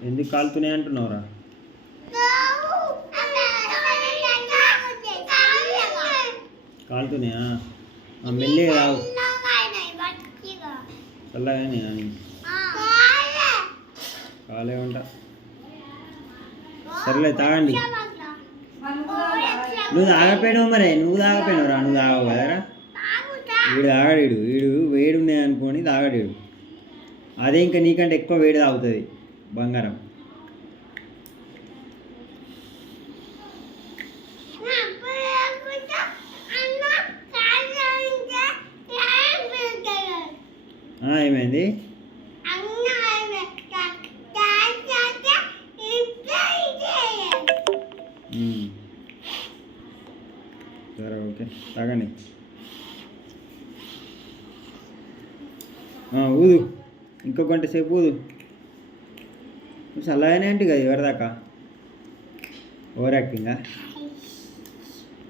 ఎందుకు కాలుతున్నాయి అంటున్నావురా? కాలుతున్నాయా? మెల్లి రావు. చల్లగానే కాలే ఉంట సర్లే తాగండి. నువ్వు తాగపోయినావు మరి నువ్వు తాగపోయినావు రా నువ్వు తాగవు కదరా వీడు తాగడీడు వీడు వేడి ఉన్నాయి అనుకొని తాగడీడు అదే ఇంకా నీకంటే ఎక్కువ వేడి తాగుతుంది. బంగారం. ఏమైంది? సరే ఓకే. తాగండి. ఊదు. ఇంకో గంట సేపు ఊదు. చల్లగానే అంటే కదా ఎవరిదాకా? ఓవర్ యాక్టింగా?